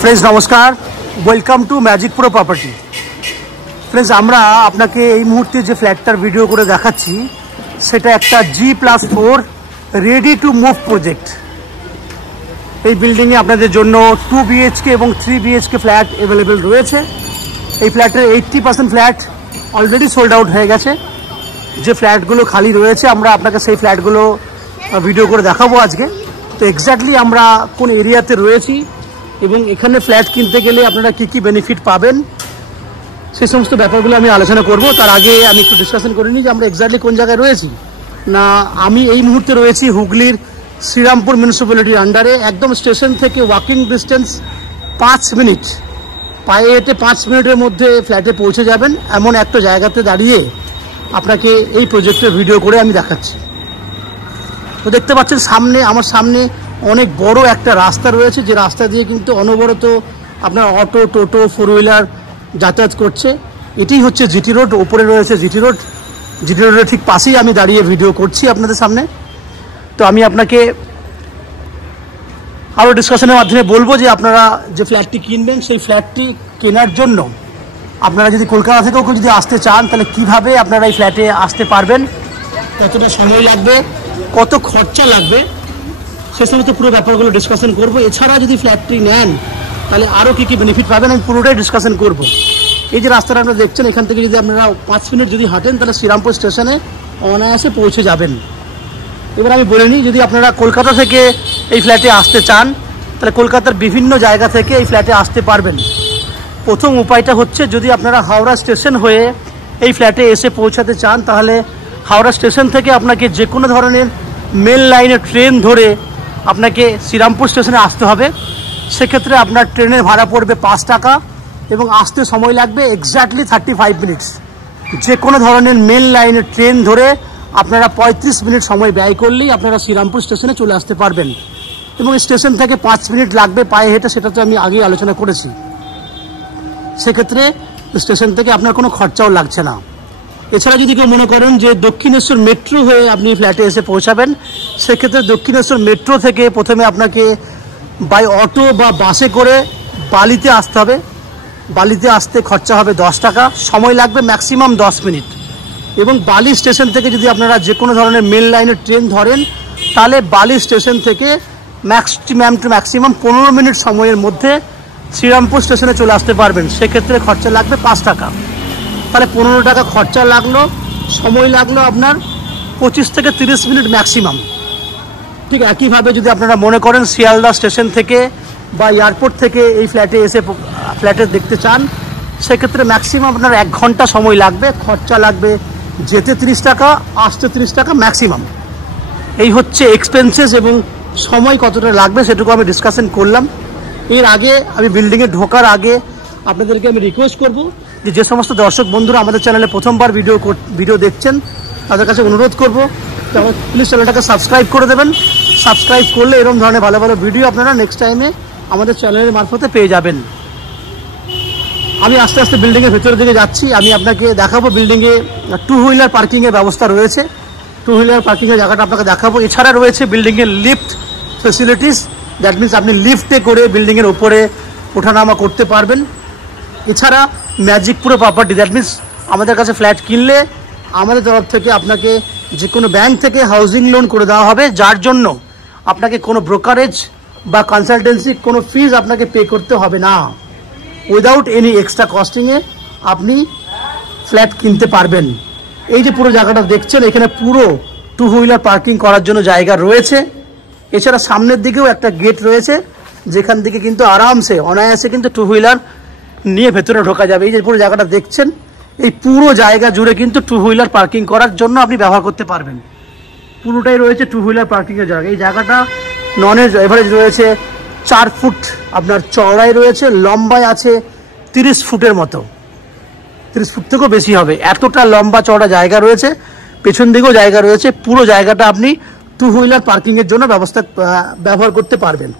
Friends नमस्कार, welcome to magic pro property. Friends আমরা আপনাকে এই মুহূর্তে যে ফ্ল্যাটটার ভিডিও করে দেখাচ্ছি সেটা একটা G+4 ready to move project. এই বিল্ডিংয়ে আপনাদের জন্য 2 BHK এবং 3 BHK ফ্ল্যাট অ্যাভেলেবেল রয়েছে। এই ফ্ল্যাটের 80% ফ্ল্যাট অলরেডি সোল্ড আউট হয়ে গেছে। যে ফ্ল্যাটগুলো খালি রয়েছে আমরা আপনাকে সেই ফ্ল্যাটগুলো ভিডিও করে দেখাবো আজকে। তো এক্স্যাক্টলি আমরা কোন এরিয়াতে রয়েছি এবং এখানে ফ্ল্যাট কিনতে গেলে আপনারা কি কি বেনিফিট পাবেন সেই সমস্ত ব্যাপারগুলো আমি আলোচনা করব। তার আগে আমি একটু ডিসকাশন করে নিই যে আমরা এক্স্যাক্টলি কোন জায়গায় রয়েছি। না, আমি এই মুহূর্তে রয়েছি হুগলির শ্রীরামপুর মিউনিসিপ্যালিটির আন্ডারে। একদম স্টেশন থেকে ওয়াকিং ডিস্টেন্স 5 মিনিট, পায়ে হেঁটে 5 মিনিটের মধ্যে ফ্ল্যাটে পৌঁছে যাবেন এমন একটা জায়গাতে দাঁড়িয়ে আপনাকে এই প্রজেক্টের ভিডিও করে আমি দেখাচ্ছি। তো দেখতে পাচ্ছেন আমার সামনে অনেক বড় একটা রাস্তা রয়েছে, যে রাস্তা দিয়ে কিন্তু অনবরত আপনার অটো, টোটো, 4 হুইলার যাতায়াত করছে। এটাই হচ্ছে জিটি রোড। ওপরে রয়েছে জিটি রোড। জিটি রোডের ঠিক পাশেই আমি দাঁড়িয়ে ভিডিও করছি আপনাদের সামনে। তো আমি আপনাকে আরও ডিসকাশনের মাধ্যমে বলবো যে আপনারা যে ফ্ল্যাটটি কিনবেন সেই ফ্ল্যাটটি কেনার জন্য আপনারা যদি কলকাতা থেকেও যদি আসতে চান তাহলে কিভাবে আপনারা এই ফ্ল্যাটে আসতে পারবেন, কতটা সময় লাগবে, কত খরচা লাগবে, সে সমস্ত পুরো ব্যাপারগুলো ডিসকাশন করব। এছাড়া যদি ফ্ল্যাটটি নেন তাহলে আরও কী কী বেনিফিট পাবেন আমি পুরোটাই ডিসকাশন করব। এই যে রাস্তাটা আপনারা দেখছেন, এখান থেকে যদি আপনারা 5 মিনিট যদি হাঁটেন তাহলে শ্রীরামপুর স্টেশনে অনায়াসে পৌঁছে যাবেন। এবার আমি বলে নিই, যদি আপনারা কলকাতা থেকে এই ফ্ল্যাটে আসতে চান তাহলে কলকাতার বিভিন্ন জায়গা থেকে এই ফ্ল্যাটে আসতে পারবেন। প্রথম উপায়টা হচ্ছে, যদি আপনারা হাওড়া স্টেশন হয়ে এই ফ্ল্যাটে এসে পৌঁছাতে চান তাহলে হাওড়া স্টেশন থেকে আপনাকে যে কোনো ধরনের মেল লাইনের ট্রেন ধরে আপনাকে শ্রীরামপুর স্টেশনে আসতে হবে। সেক্ষেত্রে আপনার ট্রেনের ভাড়া পড়বে 5 টাকা এবং আসতে সময় লাগবে এক্স্যাক্টলি 35 মিনিটস। যে কোনো ধরনের মেল লাইনের ট্রেন ধরে আপনারা 35 মিনিট সময় ব্যয় করলেই আপনারা শ্রীরামপুর স্টেশনে চলে আসতে পারবেন। এবং স্টেশন থেকে 5 মিনিট লাগবে পায়ে হেঁটে, সেটা তো আমি আগেই আলোচনা করেছি। সেক্ষেত্রে স্টেশন থেকে আপনার কোনো খরচাও লাগছে না। এছাড়া যদি কেউ মনে করেন যে দক্ষিণেশ্বর মেট্রো হয়ে আপনি ফ্ল্যাটে এসে পৌঁছাবেন, সেক্ষেত্রে দক্ষিণেশ্বর মেট্রো থেকে প্রথমে আপনাকে বাই অটো বা বাসে করে বালিতে আসতে হবে। বালিতে আসতে খরচা হবে 10 টাকা, সময় লাগবে ম্যাক্সিমাম 10 মিনিট। এবং বালি স্টেশন থেকে যদি আপনারা যে কোনো ধরনের মেল লাইনের ট্রেন ধরেন তাহলে বালি স্টেশন থেকে ম্যাক্সিমাম 15 মিনিট সময়ের মধ্যে শ্রীরামপুর স্টেশনে চলে আসতে পারবেন। সেক্ষেত্রে খরচা লাগবে 5 টাকা। তাহলে 15 টাকা খরচা লাগলো, সময় লাগলো আপনার 25 থেকে 30 মিনিট ম্যাক্সিমাম। ঠিক একইভাবে যদি আপনারা মনে করেন শিয়ালদা স্টেশন থেকে বা এয়ারপোর্ট থেকে এই ফ্ল্যাটে এসে ফ্ল্যাটে দেখতে চান, সেক্ষেত্রে ম্যাক্সিমাম আপনার 1 ঘন্টা সময় লাগবে, খরচা লাগবে যেতে 30 টাকা, আসতে 30 টাকা ম্যাক্সিমাম। এই হচ্ছে এক্সপেন্সেস এবং সময় কতটা লাগবে সেটুকু আমি ডিসকাশন করলাম। এর আগে আমি বিল্ডিংয়ে ঢোকার আগে আপনাদেরকে আমি রিকোয়েস্ট করব যে সমস্ত দর্শক বন্ধুরা আমাদের চ্যানেলে প্রথমবার ভিডিও দেখছেন তাদের কাছে অনুরোধ করব প্লিজ চ্যানেলটাকে সাবস্ক্রাইব করে দেবেন। সাবস্ক্রাইব করলে এরকম ধরনের ভালো ভালো ভিডিও আপনারা নেক্সট টাইমে আমাদের চ্যানেলের মারফতে পেয়ে যাবেন। আমি আস্তে আস্তে বিল্ডিংয়ের ভেতরের দিকে যাচ্ছি। আমি আপনাকে দেখাবো বিল্ডিংয়ে 2 হুইলার পার্কিংয়ের ব্যবস্থা রয়েছে। 2 হুইলার পার্কিংয়ের জায়গাটা আপনাকে দেখাবো। এছাড়া রয়েছে বিল্ডিংয়ের লিফট ফেসিলিটিস। দ্যাট মিনস আপনি লিফটে করে বিল্ডিংয়ের উপরে ওঠানামা করতে পারবেন। এছাড়া magic pro property, that means আমাদের কাছে ফ্ল্যাট কিনলে আমাদের তরফ থেকে আপনাকে যে কোনো ব্যাংক থেকে হাউজিং লোন করে দেওয়া হবে, যার জন্য আপনাকে কোনো ব্রোকারেজ বা কনসালটেন্সি কোনো ফিজ আপনাকে পে করতে হবে না। উইদাউট এনি এক্সট্রা কস্টিংয়ে আপনি ফ্ল্যাট কিনতে পারবেন। এই যে পুরো জায়গাটা দেখছেন, এখানে পুরো 2 হুইলার পার্কিং করার জন্য জায়গা রয়েছে। এছাড়া সামনের দিকেও একটা গেট রয়েছে, যেখান থেকে কিন্তু আরামসে অনায়াসে কিন্তু 2 হুইলার নিয়ে ভেতরে ঢোকা যাবে। এই যে পুরো জায়গাটা দেখছেন, এই পুরো জায়গা জুড়ে কিন্তু 2 হুইলার পার্কিং করার জন্য আপনি ব্যবহার করতে পারবেন। পুরোটাই রয়েছে 2 হুইলার পার্কিংয়ের জায়গা। এই জায়গাটা ননের এভারেজ রয়েছে 4 ফুট আপনার চওড়াই রয়েছে, লম্বায় আছে 30 ফুটের মতো, 30 ফুট থেকেও বেশি হবে। এতটা লম্বা চওড়া জায়গা রয়েছে, পেছন দিকেও জায়গা রয়েছে। পুরো জায়গাটা আপনি 2 হুইলার পার্কিংয়ের জন্য ব্যবহার করতে পারবেন।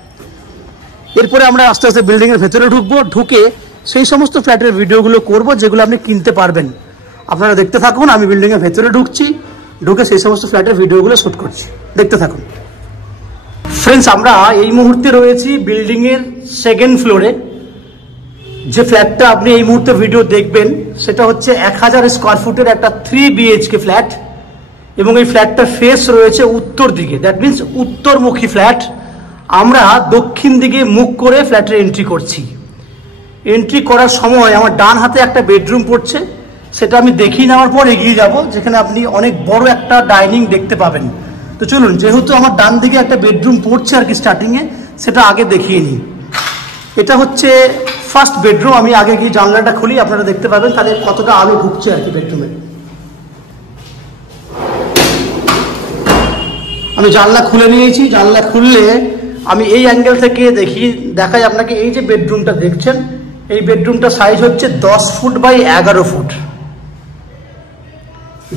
এরপরে আমরা আস্তে আস্তে বিল্ডিংয়ের ভেতরে ঢুকবো। ঢুকে সেই সমস্ত ফ্ল্যাটের ভিডিওগুলো করব যেগুলো আপনি কিনতে পারবেন। আপনারা দেখতে থাকুন। আমি বিল্ডিংয়ের ভেতরে ঢুকছি, ঢুকে সেই সমস্ত ফ্ল্যাটের ভিডিওগুলো শ্যুট করছি, দেখতে থাকুন। ফ্রেন্ডস আমরা এই মুহূর্তে রয়েছি বিল্ডিংয়ের 2nd ফ্লোরে। যে ফ্ল্যাটটা আপনি এই মুহূর্তে ভিডিও দেখবেন সেটা হচ্ছে 1000 স্কোয়ার ফুটের একটা 3 BHK ফ্ল্যাট এবং এই ফ্ল্যাটটার ফেস রয়েছে উত্তর দিকে, দ্যাট মিনস উত্তরমুখী ফ্ল্যাট। আমরা দক্ষিণ দিকে মুখ করে ফ্ল্যাটের এন্ট্রি করছি। এন্ট্রি করার সময় আমার ডান হাতে একটা বেডরুম পড়ছে, সেটা আমি দেখিয়ে নেওয়ার পর এগিয়ে যাব, যেখানে আপনি অনেক বড় একটা ডাইনিং দেখতে পাবেন। তো চলুন, যেহেতু আমার ডান দিকে একটা বেডরুম পড়ছে আর কি স্টার্টিংয়ে, সেটা আগে দেখিয়ে নিই। এটা হচ্ছে ফার্স্ট বেডরুম। আমি আগে গিয়ে জানলাটা খুলি, আপনারা দেখতে পাবেন তাহলে কতটা আলো ঢুকছে আর কি বেডরুমে। আমি জানলা খুলে নিয়েছি। জানলা খুললে আমি এই অ্যাঙ্গেল থেকে দেখাই আপনাকে। এই যে বেডরুমটা দেখছেন, এই বেডরুমটা সাইজ হচ্ছে 10 ফুট বাই 11 ফুট।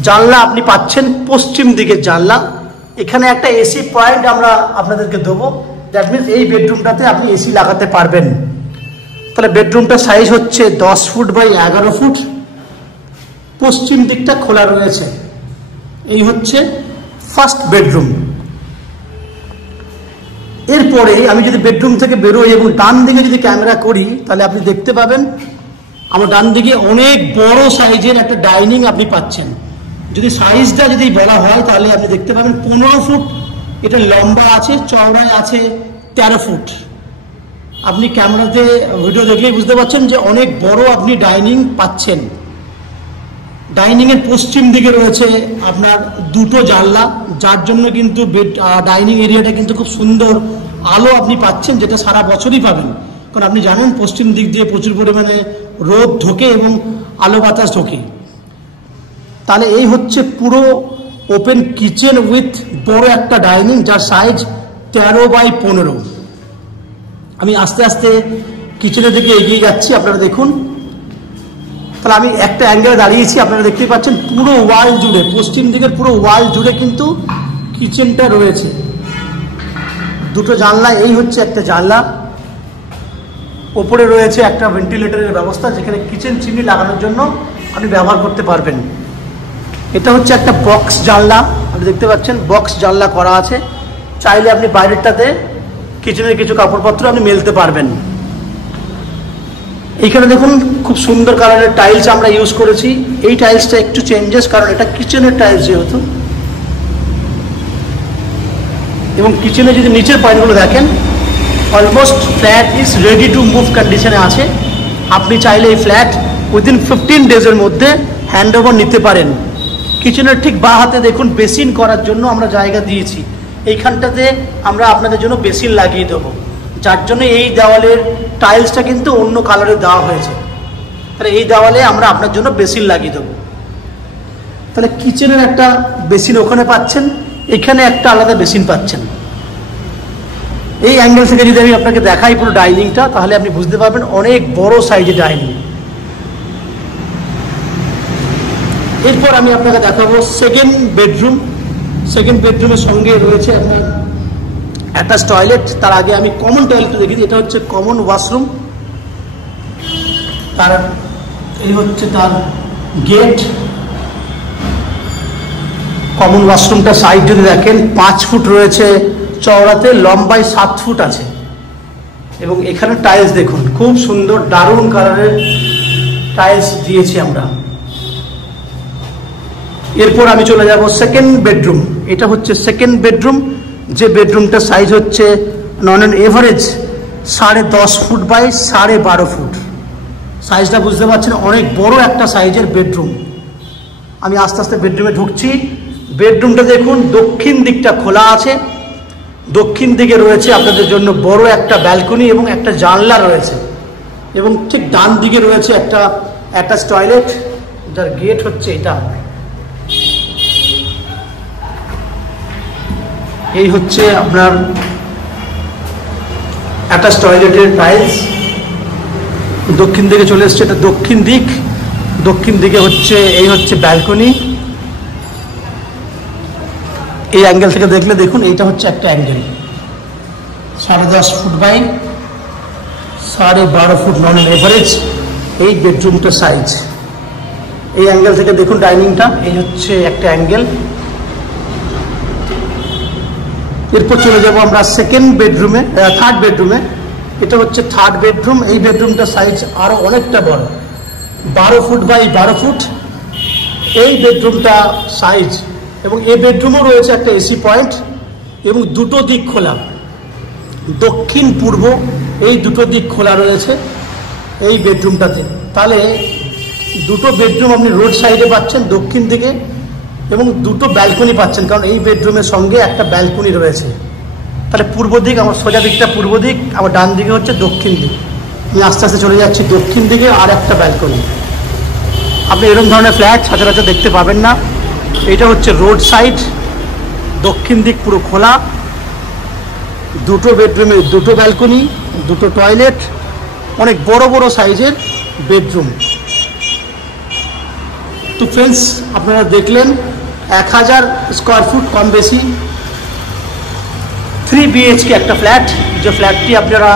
জানলা আপনি পাচ্ছেন পশ্চিম দিকের জানলা। এখানে একটা এসি পয়েন্ট আমরা আপনাদেরকে দেবো, দ্যাট মিনস এই বেডরুমটাতে আপনি এসি লাগাতে পারবেন। তাহলে বেডরুমটা সাইজ হচ্ছে 10 ফুট বাই 11 ফুট। পশ্চিম দিকটা খোলা রয়েছে। এই হচ্ছে ফার্স্ট বেডরুম। এরপরে আমি যদি বেডরুম থেকে বেরোই এবং ডান দিকে যদি ক্যামেরা করি, তাহলে আপনি দেখতে পাবেন আমার ডান দিকে অনেক বড় সাইজের একটা ডাইনিং আপনি পাচ্ছেন। যদি সাইজটা যদি বলা হয় তাহলে আপনি দেখতে পাবেন 15 ফুট এটা লম্বা আছে, চওড়ায় আছে 13 ফুট। আপনি ক্যামেরাতে ভিডিও দেখলেই বুঝতে পারছেন যে অনেক বড় আপনি ডাইনিং পাচ্ছেন। ডাইনিং এর পশ্চিম দিকে রয়েছে আপনার দুটো জানলা, যার জন্য কিন্তু ডাইনিং এরিয়াটা কিন্তু খুব সুন্দর আলো আপনি পাচ্ছেন, যেটা সারা বছরই পাবেন। কারণ আপনি জানেন পশ্চিম দিক দিয়ে প্রচুর পরিমাণে রোদ ঢোকে এবং আলো বাতাস ঢোকে। তাহলে এই হচ্ছে পুরো ওপেন কিচেন উইথ বড় একটা ডাইনিং, যার সাইজ 13 বাই 15। আমি আস্তে আস্তে কিচেনের দিকে এগিয়ে যাচ্ছি, আপনারা দেখুন। তাহলে আমি একটা অ্যাঙ্গেলে দাঁড়িয়েছি, আপনারা দেখতেই পাচ্ছেন পুরো ওয়াল জুড়ে, পশ্চিম দিকের পুরো ওয়াল জুড়ে কিন্তু কিচেনটা রয়েছে। দুটো জানলা, এই হচ্ছে একটা জানলা। ওপরে রয়েছে একটা ভেন্টিলেটরের ব্যবস্থা, যেখানে কিচেন চিমনি লাগানোর জন্য আপনি ব্যবহার করতে পারবেন। এটা হচ্ছে একটা বক্স জানলা, আপনি দেখতে পাচ্ছেন বক্স জানলা করা আছে। চাইলে আপনি বাইরেরটাতে কিচেনের কিছু কাপড়পত্র আপনি মেলতে পারবেন। এইখানে দেখুন খুব সুন্দর কালারের টাইলস আমরা ইউজ করেছি। এই টাইলসটা একটু চেঞ্জেস, কারণ এটা কিচেনের টাইলস যেহেতু। এবং কিচেনে যদি নিচের পয়েন্টগুলো দেখেন, almost flat is ready to move কন্ডিশনে আছে। আপনি চাইলে এই ফ্ল্যাট উইদিন 15 ডেজের মধ্যে হ্যান্ড ওভার নিতে পারেন। কিচেনের ঠিক বাঁ হাতে দেখুন বেসিন করার জন্য আমরা জায়গা দিয়েছি। এইখানটাতে আমরা আপনাদের জন্য বেসিন লাগিয়ে দেবো, যার জন্য এই দেওয়ালের টাইলসটা কিন্তু অন্য কালারে দেওয়া হয়েছে। তাহলে এই দেওয়ালে আমরা আপনার জন্য বেসিন লাগিয়ে দেবো। তাহলে কিচেনের একটা বেসিন ওখানে পাচ্ছেন, এখানে একটা আলাদা বেসিন পাচ্ছেন। এই অ্যাঙ্গেল থেকে যদি আমি আপনাকে দেখাই পুরো ডাইনিংটা, তাহলে আপনি বুঝতে পারবেন অনেক বড় সাইজের ডাইনিং। এরপর আমি আপনাকে দেখাবো সেকেন্ড বেডরুম। সেকেন্ড বেডরুমের সঙ্গে রয়েছে আপনার অ্যাটাচ টয়লেট। তার আগে আমি কমন টয়লেটটা দেখি। এটা হচ্ছে কমন ওয়াশরুম, তার এই হচ্ছে তার গেট। কমন ওয়াশরুমটা সাইজ যদি দেখেন 5 ফুট রয়েছে চওড়াতে, লম্বায় 7 ফুট আছে। এবং এখানে টাইলস দেখুন খুব সুন্দর দারুণ কালারের টাইলস দিয়েছি আমরা। এরপর আমি চলে যাব সেকেন্ড বেডরুম। এটা হচ্ছে সেকেন্ড বেডরুম, যে বেডরুমটা সাইজ হচ্ছে on an average 10.5 foot by 12.5 feet. সাইজটা বুঝতে পারছেন, অনেক বড় একটা সাইজের বেডরুম। আমি আস্তে আস্তে বেডরুমে ঢুকছি। বেডরুমটা দেখুন দক্ষিণ দিকটা খোলা আছে। দক্ষিণ দিকে রয়েছে আপনাদের জন্য বড় একটা ব্যালকনি এবং একটা জানলা রয়েছে। এবং ঠিক ডান দিকে রয়েছে একটা অ্যাটাচ টয়লেট, যার গেট হচ্ছে এটা। এই হচ্ছে আপনার অ্যাটাচ টয়লেটের টাইলস। দক্ষিণ দিকে চলে এসছে, এটা দক্ষিণ দিক। দক্ষিণ দিকে হচ্ছে এই হচ্ছে ব্যালকনি। এই অ্যাঙ্গেল থেকে দেখলে দেখুন এইটা হচ্ছে একটা angle 10.5 foot by 12.5 foot non average এই বেডরুমটা সাইজ। এই অ্যাঙ্গেল থেকে দেখুন ডাইনিংটা, এই হচ্ছে একটা অ্যাঙ্গেল। এরপর চলে যাব আমরা সেকেন্ড বেডরুমে, থার্ড বেডরুমে। এটা হচ্ছে থার্ড বেডরুম। এই বেডরুমটার সাইজ আরও অনেকটা বড়, 12 ফুট বাই 12 ফুট এই বেডরুমটা সাইজ। এবং এই বেডরুমও রয়েছে একটা এসি পয়েন্ট এবং দুটো দিক খোলা, দক্ষিণ পূর্ব এই দুটো দিক খোলা রয়েছে এই বেডরুমটাতে। তাহলে দুটো বেডরুম আপনি রোড সাইডে পাচ্ছেন দক্ষিণ দিকে এবং দুটো ব্যালকনি পাচ্ছেন, কারণ এই বেডরুমের সঙ্গে একটা ব্যালকনি রয়েছে। তাহলে পূর্ব দিক, আমার সোজা দিকটা পূর্ব দিক, আমার ডান দিকে হচ্ছে দক্ষিণ দিক। আমি আস্তে আস্তে চলে যাচ্ছি দক্ষিণ দিকে, আর একটা ব্যালকনি। আপনি এরকম ধরনের ফ্ল্যাট সচরাচর দেখতে পাবেন না। এটা হচ্ছে রোড সাইড, দক্ষিণ দিক পুরো খোলা, দুটো বেডরুমে দুটো ব্যালকনি, দুটো টয়লেট, অনেক বড় বড় সাইজের বেডরুম। তো ফ্রেন্ডস, আপনারা দেখলেন 1000 স্কোয়ার ফুট কম বেশি 3 BHK একটা ফ্ল্যাট, যে ফ্ল্যাটটি আপনারা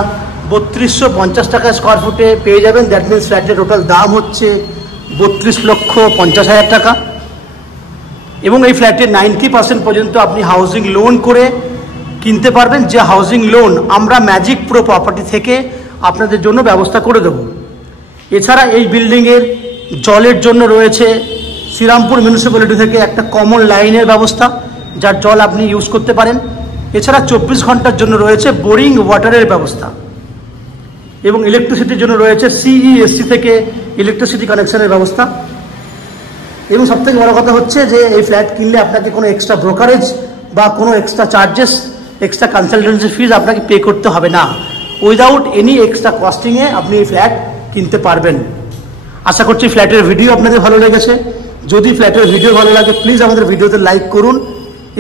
3250 টাকা স্কোয়ার ফুটে পেয়ে যাবেন। দ্যাট মিনস ফ্ল্যাটের টোটাল দাম হচ্ছে 32,50,000 টাকা। এবং এই ফ্ল্যাটের 90% পর্যন্ত আপনি হাউজিং লোন করে কিনতে পারবেন, যে হাউজিং লোন আমরা ম্যাজিক প্রো প্রপার্টি থেকে আপনাদের জন্য ব্যবস্থা করে দেব। এছাড়া এই বিল্ডিংয়ের জলের জন্য রয়েছে শ্রীরামপুর মিউনিসিপ্যালিটি থেকে একটা কমন লাইনের ব্যবস্থা, যার জল আপনি ইউজ করতে পারেন। এছাড়া 24 ঘন্টার জন্য রয়েছে বোরিং ওয়াটারের ব্যবস্থা এবং ইলেকট্রিসিটির জন্য রয়েছে CESC থেকে ইলেকট্রিসিটি কানেকশনের ব্যবস্থা। এবং সবথেকে বড় কথা হচ্ছে যে এই ফ্ল্যাট কিনলে আপনাকে কোনো এক্সট্রা ব্রোকারেজ বা কোনো এক্সট্রা চার্জেস, এক্সট্রা কনসালটেন্সি ফিজ আপনাকে পে করতে হবে না। উইদাউট এনি এক্সট্রা কস্টিংয়ে আপনি এই ফ্ল্যাট কিনতে পারবেন। আশা করছি ফ্ল্যাটের ভিডিও আপনাদের ভালো লেগেছে। যদি ফ্ল্যাটের ভিডিও ভালো লাগে প্লিজ আমাদের ভিডিওতে লাইক করুন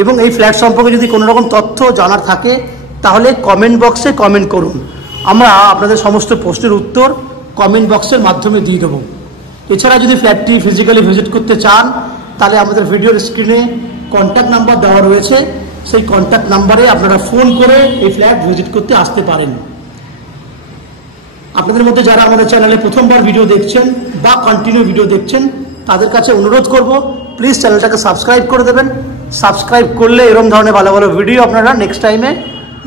এবং এই ফ্ল্যাট সম্পর্কে যদি কোনো রকম তথ্য জানার থাকে তাহলে কমেন্ট বক্সে কমেন্ট করুন। আমরা আপনাদের সমস্ত প্রশ্নের উত্তর কমেন্ট বক্সের মাধ্যমে দিয়ে দেবো। এছাড়া যদি ফ্ল্যাটটি ফিজিক্যালি ভিজিট করতে চান তাহলে আমাদের ভিডিওর স্ক্রিনে কন্ট্যাক্ট নাম্বার দেওয়া রয়েছে, সেই কন্ট্যাক্ট নাম্বারে আপনারা ফোন করে এই ফ্ল্যাট ভিজিট করতে আসতে পারেন। আপনাদের মধ্যে যারা আমাদের চ্যানেলে প্রথমবার ভিডিও দেখছেন বা কন্টিনিউ ভিডিও দেখছেন তাদের কাছে অনুরোধ করব প্লিজ চ্যানেলটাকে সাবস্ক্রাইব করে দেবেন। সাবস্ক্রাইব করলে এরকম ধরনের ভালো ভালো ভিডিও আপনারা নেক্সট টাইমে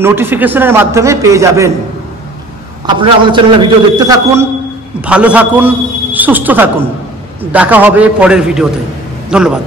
নোটিফিকেশনের মাধ্যমে পেয়ে যাবেন। আপনারা আমাদের চ্যানেলে ভিডিও দেখতে থাকুন, ভালো থাকুন, সুস্থ থাকুন। দেখা হবে পরের ভিডিওতে। ধন্যবাদ।